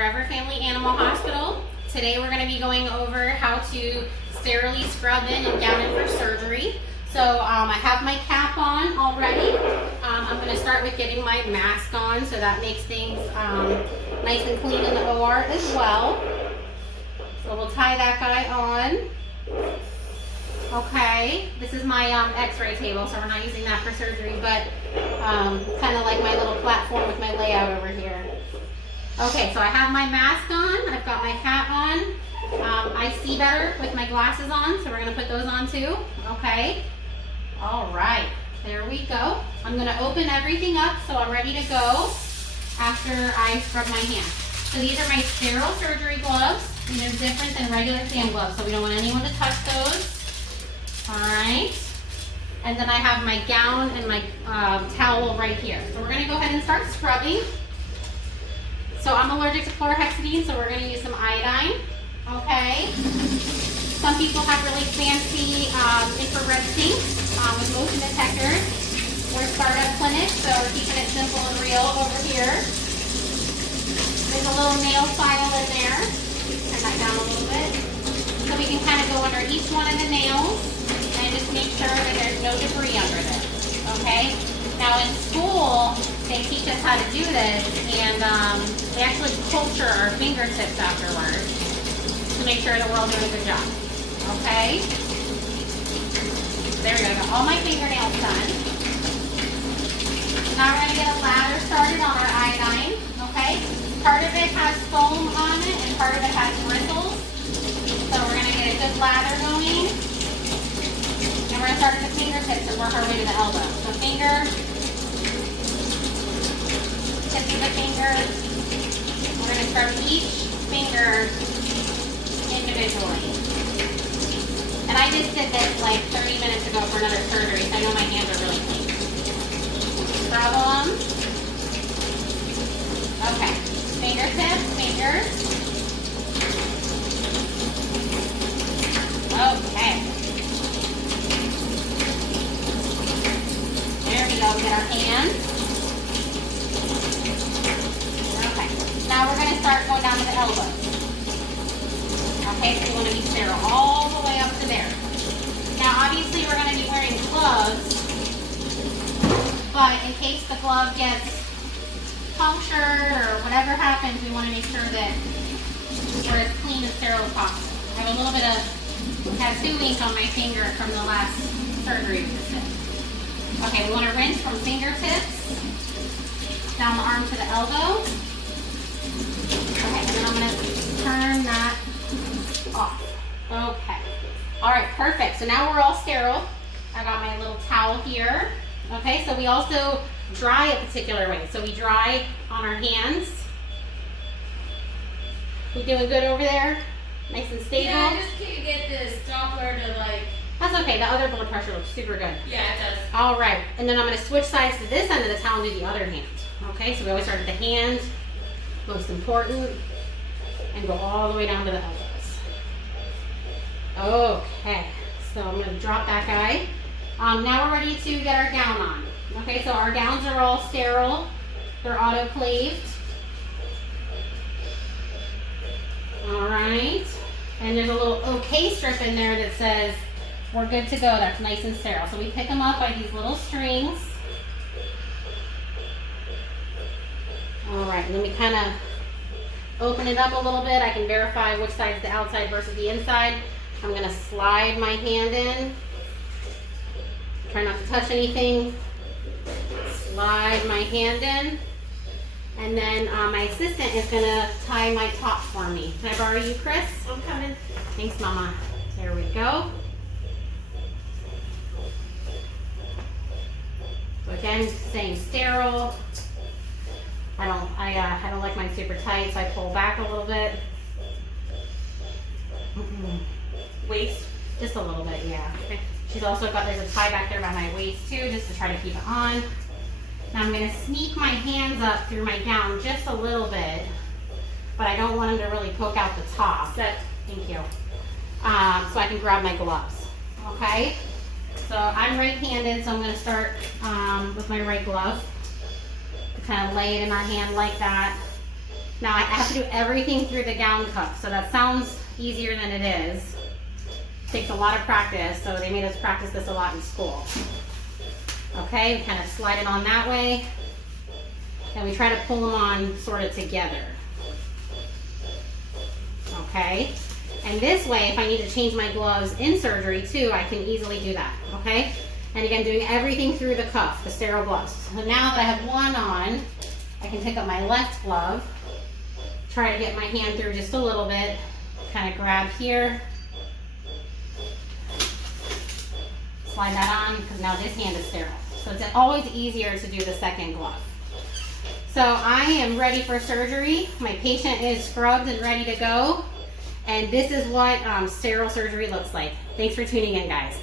Forever Family Animal Hospital. Today we're going to be going over how to sterilely scrub in and gown in for surgery. So I have my cap on already. I'm going to start with getting my mask on, so that makes things nice and clean in the OR as well. So we'll tie that guy on. Okay, this is my x-ray table, so we're not using that for surgery, but kind of like my little platform with my layout over here. Okay, so I have my mask on, I've got my hat on. I see better with my glasses on, so we're going to put those on too. Okay, all right, there we go. I'm going to open everything up so I'm ready to go after I scrub my hands. So these are my sterile surgery gloves. These are different than regular hand gloves, so we don't want anyone to touch those. All right, and then I have my gown and my towel right here. So we're going to go ahead and start scrubbing. So I'm allergic to chlorhexidine, so we're going to use some iodine. Okay. Some people have really fancy infrared sinks with motion detectors. We're a startup clinic, so we're keeping it simple and real over here. There's a little nail file in there. Turn that down a little bit. So we can kind of go under each one of the nails and just make sure that there's no debris under there. Okay? Now in school, they teach us how to do this, and they actually culture our fingertips afterwards to make sure that we're all doing a good job. Okay? There we go. I got all my fingernails done. Now we're going to get a lather started on our iodine. Okay? Part of it has foam on it, and part of it has bristles. So we're going to get a good lather going. And we're going to start at the fingertips and work our way to the elbow. So finger, tips of the fingers. We're going to scrub each finger individually. And I just did this like 30 minutes ago for another surgery, so I know my hands are really clean. Scrub them. Okay. Fingertips, fingers. Okay. There we go. We get our hands. Okay. Now we're going to start going down to the elbows. Okay, so we want to be sterile all the way up to there. Now, obviously, we're going to be wearing gloves, but in case the glove gets punctured or whatever happens, we want to make sure that we're as clean and sterile as possible. I have a little bit of tattoo ink on my finger from the last surgery we just did. Okay, we want to rinse from fingertips down the arm to the elbow. Okay, and then I'm going to turn that off. Okay. All right, perfect. So now we're all sterile. I got my little towel here. Okay, so we also dry a particular way. So we dry on our hands. We doing good over there? Nice and stable? Yeah, I just can't get this Doppler to like... That's okay. The other blood pressure looks super good. Yeah, it does. All right. And then I'm going to switch sides to this end of the towel and do the other hand. Okay, so we always start at the hand, most important, and go all the way down to the elbows. Okay, so I'm going to drop that guy. Now we're ready to get our gown on. Okay, so our gowns are all sterile. They're autoclaved. All right. And there's a little OK strip in there that says we're good to go. That's nice and sterile. So we pick them up by these little strings. All right, and then we kind of open it up a little bit. I can verify which side is the outside versus the inside. I'm going to slide my hand in. Try not to touch anything. Slide my hand in. And then my assistant is going to tie my top for me. Can I borrow you, Chris? I'm coming. Thanks, Mama. There we go. So again, staying sterile. I don't like mine super tight, so I pull back a little bit. Waist. Just a little bit, yeah. Okay. She's also got, there's a tie back there by my waist too, just to try to keep it on. Now I'm going to sneak my hands up through my gown just a little bit, but I don't want them to really poke out the top. Thank you. So I can grab my gloves. Okay? So I'm right-handed, so I'm going to start with my right glove. Kind of lay it in our hand like that. Now I have to do everything through the gown cuff, so that sounds easier than it is. Takes a lot of practice, so they made us practice this a lot in school. Okay, we kind of slide it on that way, and we try to pull them on sort of together. Okay, and this way, if I need to change my gloves in surgery too, I can easily do that, okay? And again, doing everything through the cuff, the sterile gloves. So now that I have one on, I can pick up my left glove, try to get my hand through just a little bit, kind of grab here, slide that on, because now this hand is sterile. So it's always easier to do the second glove. So I am ready for surgery. My patient is scrubbed and ready to go. And this is what sterile surgery looks like. Thanks for tuning in, guys.